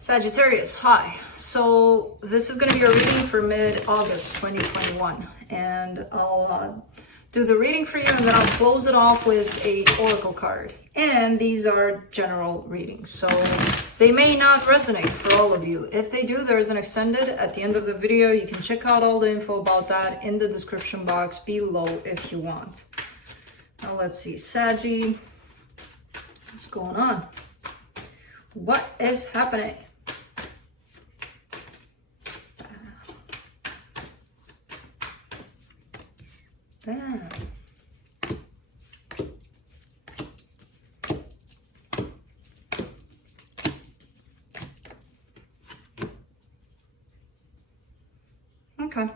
Sagittarius, hi. So this is going to be a reading for mid-August 2021, and I'll do the reading for you, and then I'll close it off with a oracle card. And these are general readings, so they may not resonate for all of you. If they do, there is an extended at the end of the video. You can check out all the info about that in the description box below if you want. Now let's see, Saggy, what's going on? What is happening? Bam. Okay.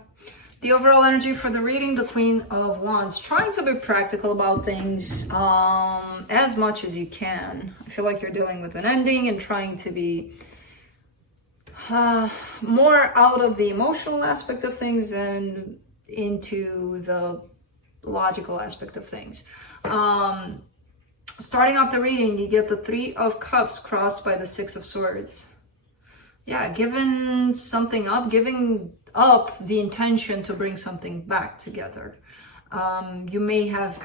The overall energy for the reading, the Queen of Wands, trying to be practical about things as much as you can. I feel like you're dealing with an ending and trying to be more out of the emotional aspect of things and into the logical aspect of things. Starting off the reading, you get the Three of Cups crossed by the Six of Swords. Yeah, giving something up, giving up the intention to bring something back together. You may have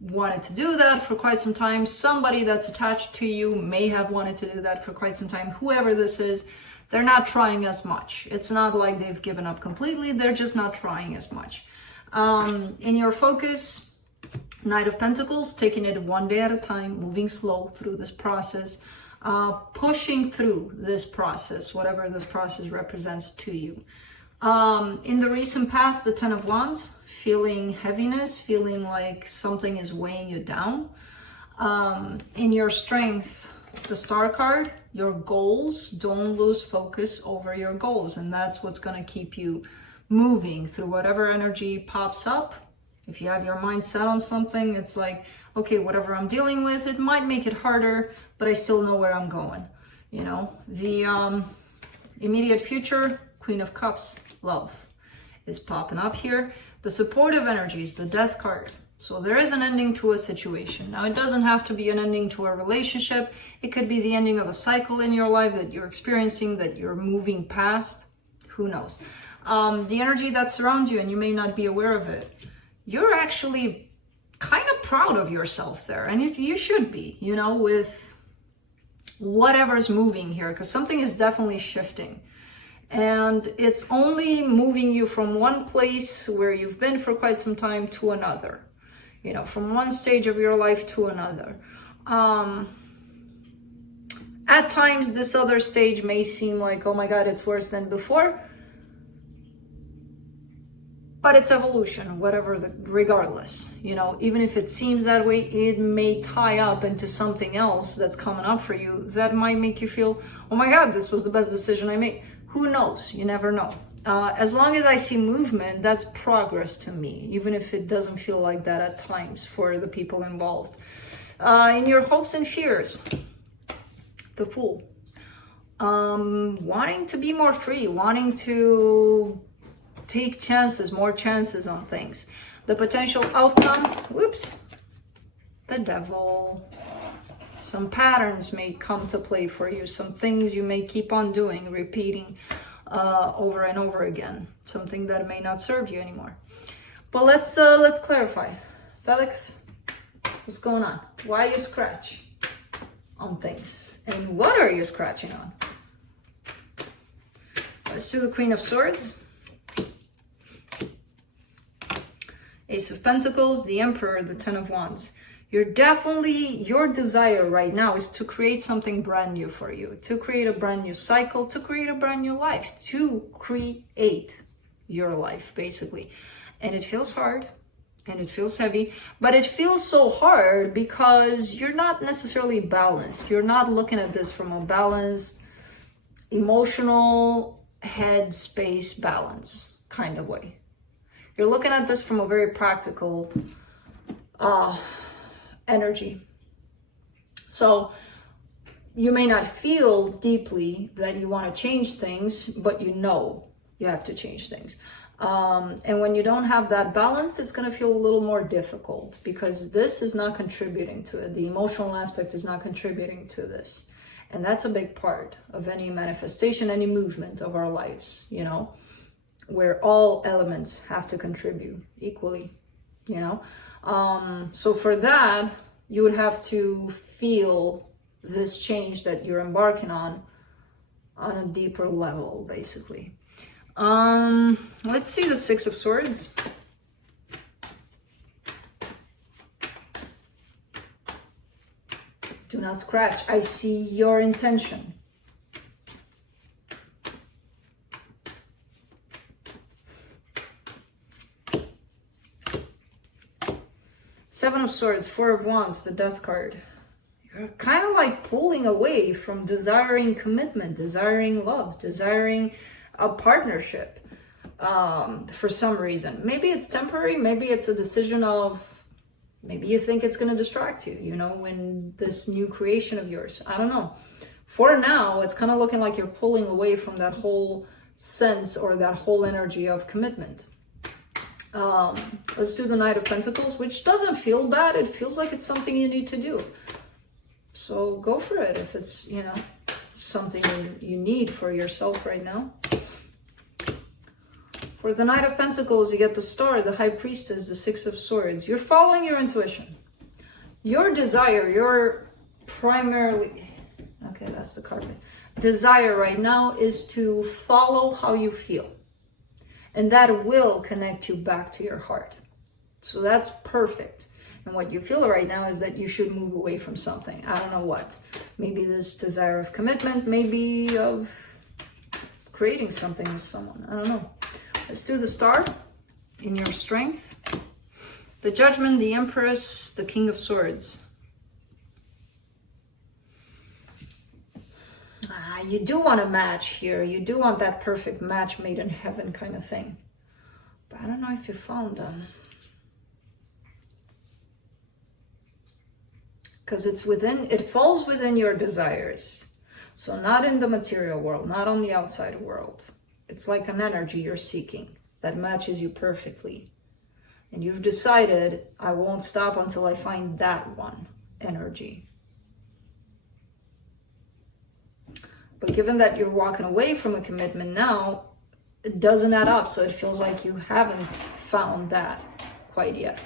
wanted to do that for quite some time. Somebody that's attached to you may have wanted to do that for quite some time. Whoever this is, they're not trying as much. It's not like they've given up completely. They're just not trying as much. In your focus, Knight of Pentacles, taking it one day at a time, moving slow through this process, pushing through this process, whatever this process represents to you. In the recent past, the Ten of Wands, feeling heaviness, feeling like something is weighing you down. In your strength, the Star card, your goals, don't lose focus over your goals. And that's what's going to keep you moving through whatever energy pops up. If you have your mind set on something, it's like, okay, whatever I'm dealing with, it might make it harder, but I still know where I'm going. You know, the immediate future, Queen of Cups, love is popping up here. The supportive energies, the Death card. So there is an ending to a situation. Now, it doesn't have to be an ending to a relationship. It could be the ending of a cycle in your life that you're experiencing, that you're moving past. Who knows? The energy that surrounds you, and you may not be aware of it, you're actually kind of proud of yourself there. And you should be, you know, with whatever's moving here, because something is definitely shifting. And it's only moving you from one place where you've been for quite some time to another. You know, from one stage of your life to another. At times, this other stage may seem like, oh my God, it's worse than before. But it's evolution, regardless. You know, even if it seems that way, it may tie up into something else that's coming up for you that might make you feel, oh my God, this was the best decision I made. Who knows? You never know. As long as I see movement, that's progress to me, even if it doesn't feel like that at times for the people involved. In your hopes and fears, the Fool. Wanting to be more free, wanting to take chances, more chances on things. The potential outcome, whoops, the Devil. Some patterns may come to play for you. Some things you may keep on doing, repeating over and over again. Something that may not serve you anymore. But let's clarify. Felix, what's going on? Why you scratch on things? And what are you scratching on? Let's do the Queen of Swords. Ace of Pentacles, the Emperor, the Ten of Wands. Your desire right now is to create something brand new for you, to create a brand new cycle, to create a brand new life, to create your life, basically. And it feels hard and it feels heavy, but it feels so hard because you're not necessarily balanced. You're not looking at this from a balanced, emotional, head space balance kind of way. You're looking at this from a very practical energy. So you may not feel deeply that you want to change things, but you know you have to change things. And when you don't have that balance, it's going to feel a little more difficult because this is not contributing to it. The emotional aspect is not contributing to this. And that's a big part of any manifestation, any movement of our lives, you know, where all elements have to contribute equally, you know. So for that, you would have to feel this change that you're embarking on a deeper level, basically. Let's see the Six of Swords. Do not scratch. I see your intention. Seven of Swords, Four of Wands, the Death card. You're kind of like pulling away from desiring commitment, desiring love, desiring a partnership for some reason. Maybe it's temporary, maybe it's a decision of, maybe you think it's going to distract you, you know, in this new creation of yours. I don't know. For now, it's kind of looking like you're pulling away from that whole sense or that whole energy of commitment. Let's do the Knight of Pentacles, which doesn't feel bad. It feels like it's something you need to do. So go for it if it's, you know, something you need for yourself right now. For the Knight of Pentacles, you get the Star, the High Priestess, the Six of Swords. You're following your intuition. Your desire, your primarily, okay, that's the card. Desire right now is to follow how you feel. And that will connect you back to your heart. So that's perfect. And what you feel right now is that you should move away from something. I don't know what. Maybe this desire of commitment, maybe of creating something with someone. I don't know. Let's do the Star in your strength. The Judgment, the Empress, the King of Swords. You do want a match here. You do want that perfect match made in heaven kind of thing. But I don't know if you found them. Because it falls within your desires. So not in the material world, not on the outside world. It's like an energy you're seeking that matches you perfectly. And you've decided, I won't stop until I find that one energy. But given that you're walking away from a commitment now, it doesn't add up. So it feels like you haven't found that quite yet.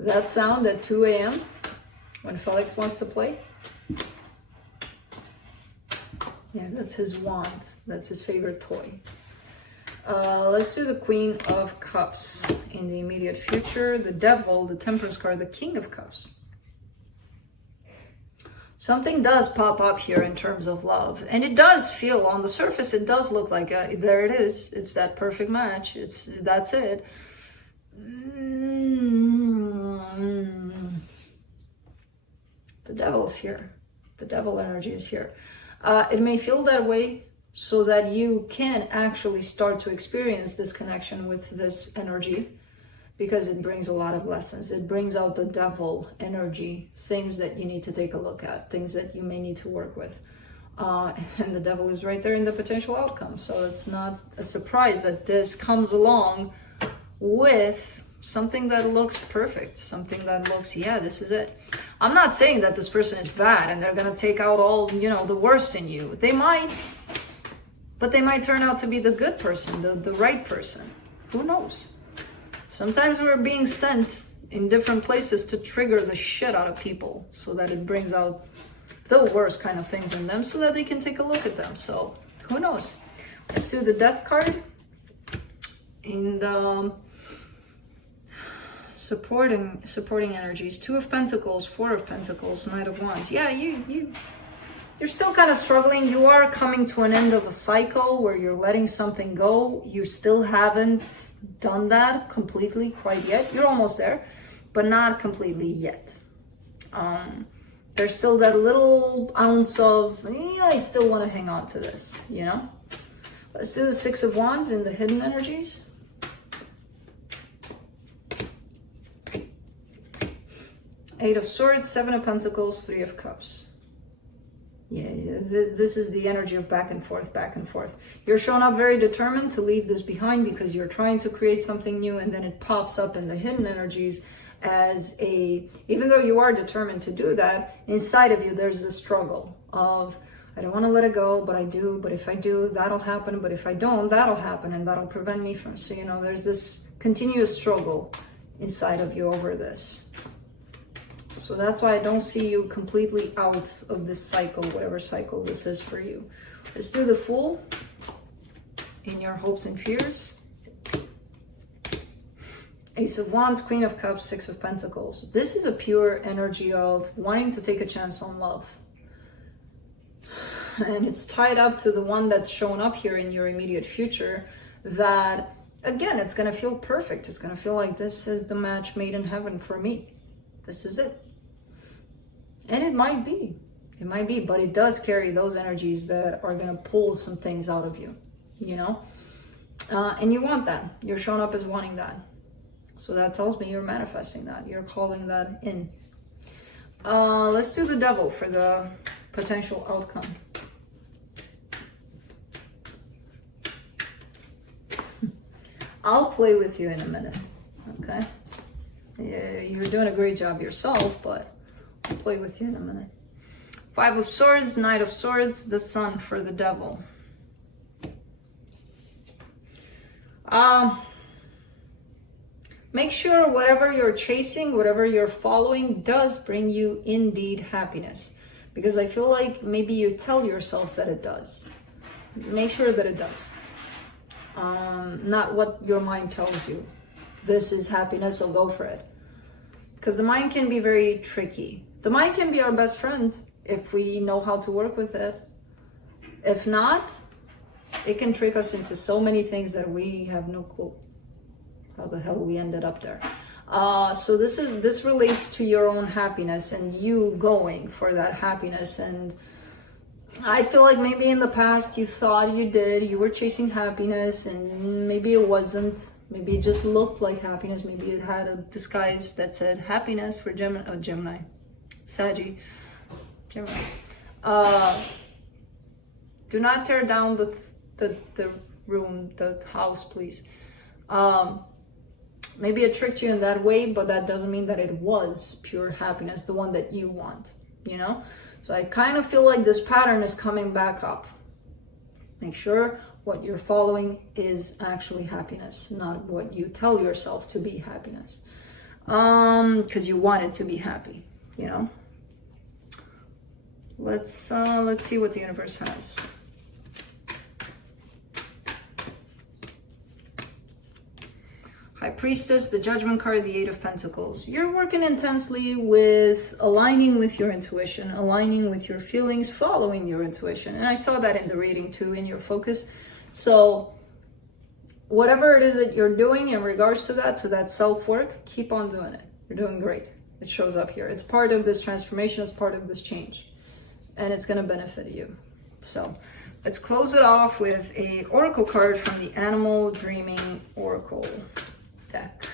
That sound at 2 a.m. when Felix wants to play. Yeah, that's his wand. That's his favorite toy. Let's do the Queen of Cups in the immediate future. The Devil, the Temperance card, the King of Cups. Something does pop up here in terms of love. And it does feel, on the surface, it does look like, there it is. It's that perfect match. That's it. The Devil's here. The Devil energy is here. It may feel that way so that you can actually start to experience this connection with this energy, because it brings a lot of lessons. It brings out the Devil energy, things that you need to take a look at, things that you may need to work with. And the Devil is right there in the potential outcome. So it's not a surprise that this comes along with something that looks perfect, something that looks, yeah, this is it. I'm not saying that this person is bad and they're going to take out all, you know, the worst in you. They might, but they might turn out to be the good person, the right person. Who knows? Sometimes we're being sent in different places to trigger the shit out of people so that it brings out the worst kind of things in them so that they can take a look at them. So who knows? Let's do the Death card in the supporting energies. Two of Pentacles, Four of Pentacles, Knight of Wands. Yeah, you're still kind of struggling. You are coming to an end of a cycle where you're letting something go. You still haven't done that completely quite yet. You're almost there, but not completely yet. There's still that little ounce of, yeah, I still want to hang on to this, you know? Let's do the Six of Wands in the hidden energies. Eight of Swords, Seven of Pentacles, Three of Cups. Yeah, this is the energy of back and forth, back and forth. You're showing up very determined to leave this behind because you're trying to create something new, and then it pops up in the hidden energies as even though you are determined to do that, inside of you, there's this struggle of, I don't want to let it go, but I do. But if I do, that'll happen. But if I don't, that'll happen. And that'll prevent me from, so, there's this continuous struggle inside of you over this. So that's why I don't see you completely out of this cycle, whatever cycle this is for you. Let's do the Fool in your hopes and fears. Ace of Wands, Queen of Cups, Six of Pentacles. This is a pure energy of wanting to take a chance on love. And it's tied up to the one that's shown up here in your immediate future that, again, it's going to feel perfect. It's going to feel like this is the match made in heaven for me. This is it. And it might be, but it does carry those energies that are going to pull some things out of you, and you want that. You're showing up as wanting that. So that tells me you're manifesting that. You're calling that in. Let's do the Devil for the potential outcome. I'll play with you in a minute, okay? Yeah, you're doing a great job yourself, but I'll play with you in a minute. Five of Swords, Knight of Swords, the Sun for the Devil. Make sure whatever you're chasing, whatever you're following does bring you indeed happiness. Because I feel like maybe you tell yourself that it does. Make sure that it does. Not what your mind tells you. This is happiness, so go for it. Because the mind can be very tricky. The mind can be our best friend if we know how to work with it. If not, it can trick us into so many things that we have no clue how the hell we ended up there. So this relates to your own happiness and you going for that happiness. And I feel like maybe in the past you thought you were chasing happiness, and maybe it wasn't. Maybe it just looked like happiness. Maybe it had a disguise that said happiness for Gemini, Saggy, Gemini. Do not tear down the room, the house, please. Maybe it tricked you in that way, but that doesn't mean that it was pure happiness, the one that you want, So I kind of feel like this pattern is coming back up. Make sure what you're following is actually happiness, not what you tell yourself to be happiness. Because you want it to be happy, Let's see what the universe has. High Priestess, the Judgment card, the Eight of Pentacles. You're working intensely with aligning with your intuition, aligning with your feelings, following your intuition. And I saw that in the reading too, in your focus. So whatever it is that you're doing in regards to that self-work, keep on doing it. You're doing great. It shows up here. It's part of this transformation, it's part of this change. And it's going to benefit you. So let's close it off with a oracle card from the Animal Dreaming Oracle deck.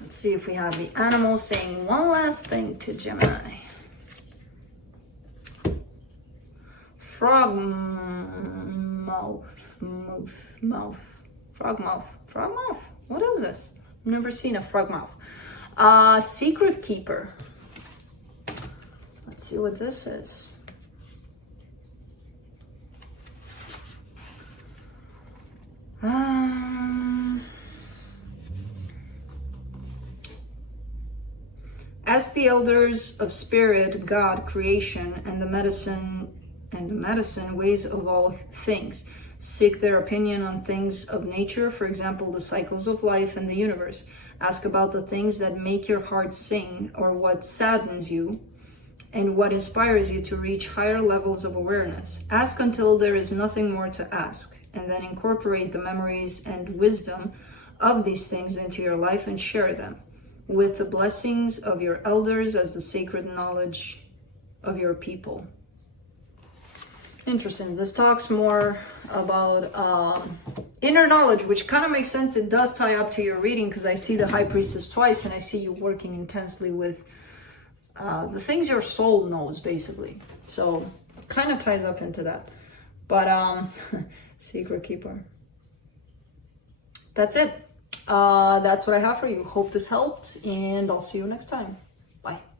Let's see if we have the animal saying one last thing to Gemini. Frog mouth. What is this? I've never seen a frog mouth. Secret Keeper. Let's see what this is. Ask the elders of spirit, God, creation, and the medicine ways of all things. Seek their opinion on things of nature, for example, the cycles of life and the universe. Ask about the things that make your heart sing, or what saddens you, and what inspires you to reach higher levels of awareness. Ask until there is nothing more to ask, and then incorporate the memories and wisdom of these things into your life and share them with the blessings of your elders as the sacred knowledge of your people. Interesting. This talks more about inner knowledge, which kind of makes sense. It does tie up to your reading because I see the High Priestess twice, and I see you working intensely with the things your soul knows, basically. So it kind of ties up into that. But Secret Keeper. That's it. That's what I have for you. Hope this helped, and I'll see you next time. Bye.